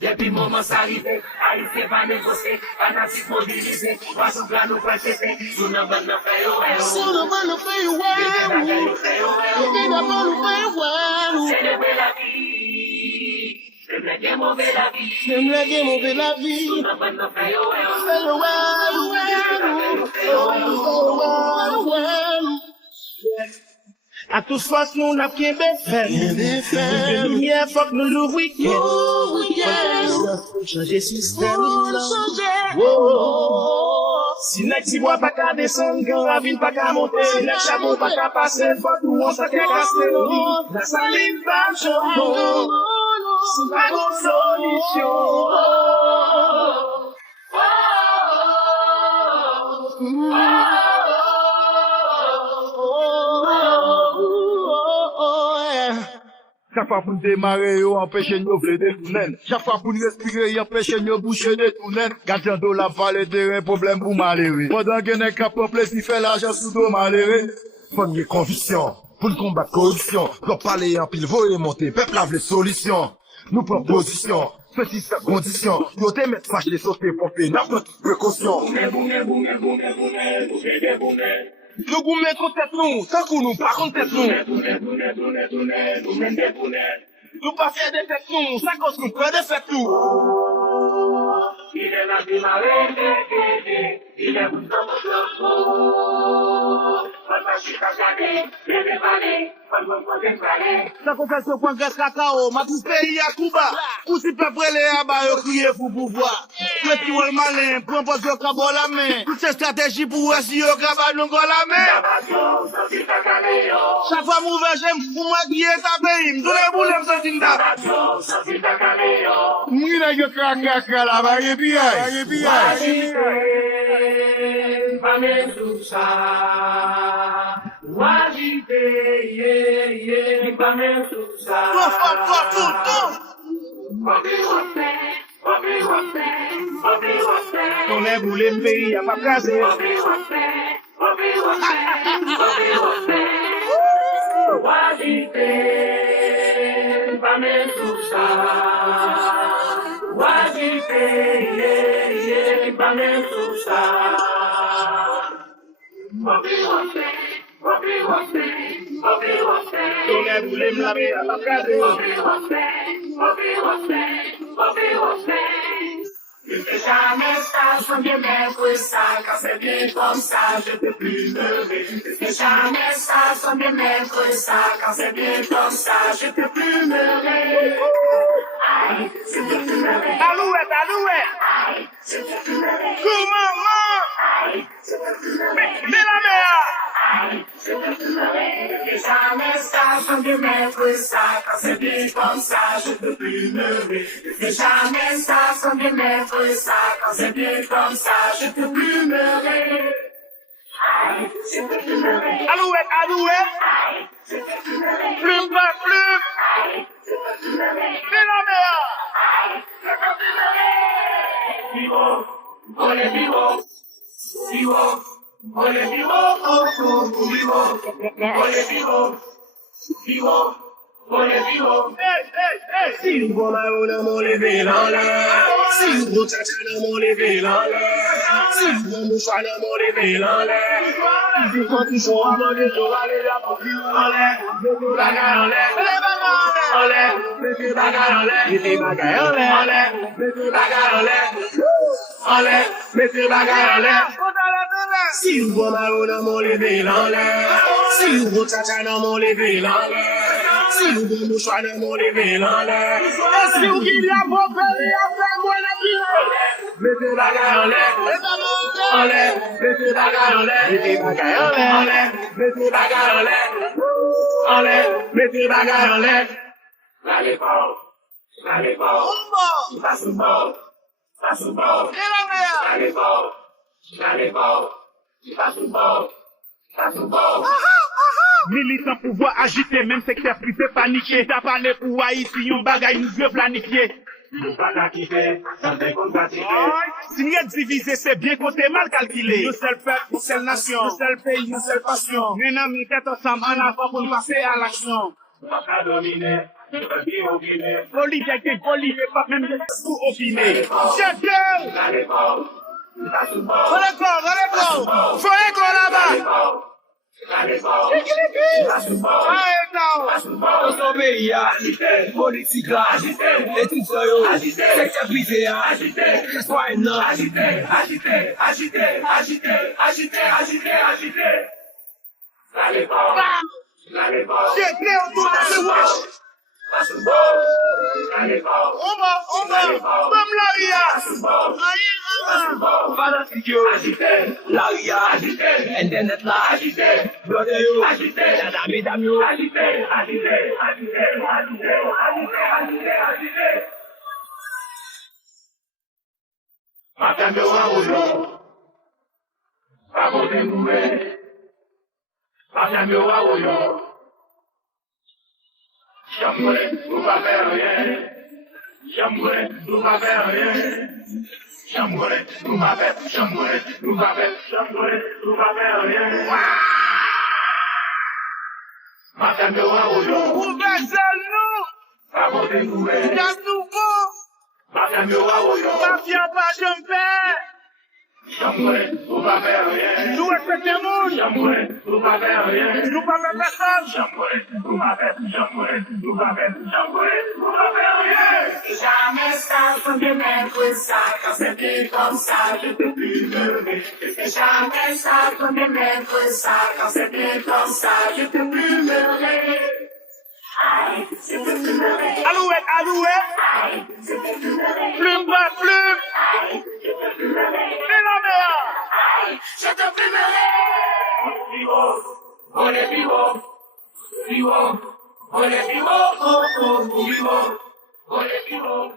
Depuis moment ça arrive, Haïtien pas négocier, fanatique mobilisé, pas sous plan nous pas péter, sous nos bonnes affaires, Sous le bon fait ouais. célébrer la vie, j'aime la game mauvais la vie, J'aime la game over la vie. sous nos bonnes affaires, À tous force, nous n'a qu'un béfait. La lumière, faut que nous l'ouvrions. Changer système. Si n'est si bois pas qu'à descendre, quand la ville pas qu'à monter, si n'est chameau pas qu'à passer, faut que nous on s'en qu'à casser. La saline va chaud. C'est pas une solution. Chaque fois pour nous démarrer, yo empêcher nous vle de tourner. Chaque fois pour nous respirer, yo empêcher nous boucher de tourner. Gardien de la vallée terrain, problème pour malheureux. Pendant que n'est capable plaisir faire l'argent sous dos malheureux. Faut une conviction, pour nous combattre corruption. Pour parler en pile, voler monter, peuple lave les solutions. Nous prenons position, petit condition. Yo te mettre fâche les sauter, pomper, n'a pas toute précaution. Nous goumets contre tête nous, tant que nous pas contre tête nous. Nous pas faire des fêtes nous, ça cause nous fait des fêtes nous. il est la vie marée, il est vous Ça qu'on fait ce point gaz cacao, ma tout pays à Cuba. Pour si peuple les abat, yo crier pour pouvoir. Le petit ou le malin, prends pas de cabot la main. Toutes ces stratégies pour essayer de cabot nous la main. Chaque fois m'ouvert, j'aime pour moi qui est à pays. M'donne pour le sentir d'abord. Mira yo craca la vague bien. On est boulé le pays, à pas casser. On est boulé me laver, à pas casser. Jamais ça, sans bien mettre ça, quand c'est bien comme ça, je peux plus me lever. Jamais ça, sans bien mettre ça, quand c'est bien comme ça, je peux plus me lever. Aïe, je peux plus me lever. Alouette, alouette. Aïe, je peux plus me lever. Comment? Aïe, je peux plus me lever. Mais la mer. Aïe, je peux plus me lever. Jamais ça, sans bien mettre ça, quand c'est bien comme ça, je peux plus me lever. Jamais ça, sans bien mettre ça, quand c'est bien comme ça, je peux plus me lever. Aïe, je peux plus me lever. Alouette, alouette. Aïe, je peux plus me lever. Plume par plume. Aïe, je peux plus me lever. Mais la mer. Aïe, je peux plus me lever. Vivo, ole vivo, vivo, ole vivo, vivo, ole vivo, vivo, ole vivo. Si nous bon là, on a mon levé là là. Si nous bon tchatcha, on a mon levé là là. Si nous bon mouchoir, on a mon levé là là. Si nous bon touchon, on a mon levé là là. Mettez bagaille en l'air. Mettez bagaille en l'air. Mettez bagaille en l'air. Mettez bagaille en l'air. En l'air. Mettez bagaille en l'air. Si nous bon là, on a mon levé là là. Si nous bon tchatcha, on a mon levé là là. Si nous bon mouchoir, on a mon levé là là. Et si vous qui l'a pas fait, après moi la vie. Mettez bagaille en l'air. En l'air. Mettez bagaille en l'air. Mettez bagaille en l'air. En l'air. Mettez bagaille en l'air. En l'air. Mettez bagaille en l'air. Allez, bon, allez, bon, passe le bon, passe le bon. Allez, bon, allez, bon, passe le bon, passe le bon. Militant pouvoir agiter, même secteur privé paniqué. T'as parlé pour Haïti, yon bagay nous veut planifier. Nous pas qu'à quitter, sans décompte fatigué. Si nous êtes divisé, c'est bien qu'on t'est mal calculé. Nous seul peuple, une seule nation, un seul pays, une seule passion. Nous n'avons mis tête ensemble en avant pour nous passer à l'action. Nous pas qu'à dominer, Polytechnique, pas même pour opiner. Chacun! Faut l'école là-bas! Politique là, études sur secteur privé, soit un an. J'ai créé autour de ce wesh! On va, même l'aria! Fanatique yo, l'aria, internet là, brother yo, dada mesdames yo. Madame Oyo, Pamo de Noue, Madame Oyo, Chambre, nous va faire rien. Chambre, nous va faire rien. Chambre, nous va faire rien. Madame Oyo, Ouvrez-nous! Pamo de Noue, Dans nouveau! Madame Oyo, Mafia pas de paix! Chambre, nous va faire rien. Nous respectons! Chambre, nous va faire rien. Nous pas même personne! Jamais ça, faut bien mettre ça, quand c'est dit comme ça, je peux plus me lever. Jamais ça, faut bien mettre ça, quand c'est dit comme ça, je peux plus me lever. Aïe, je peux plus me lever. Alouette! Aïe, je peux plus me lever. Plume pas plume! Aïe, je peux plus me lever. Et la mer! Aïe, je peux plus me lever. On est vivant, on est vivant, on est vivant.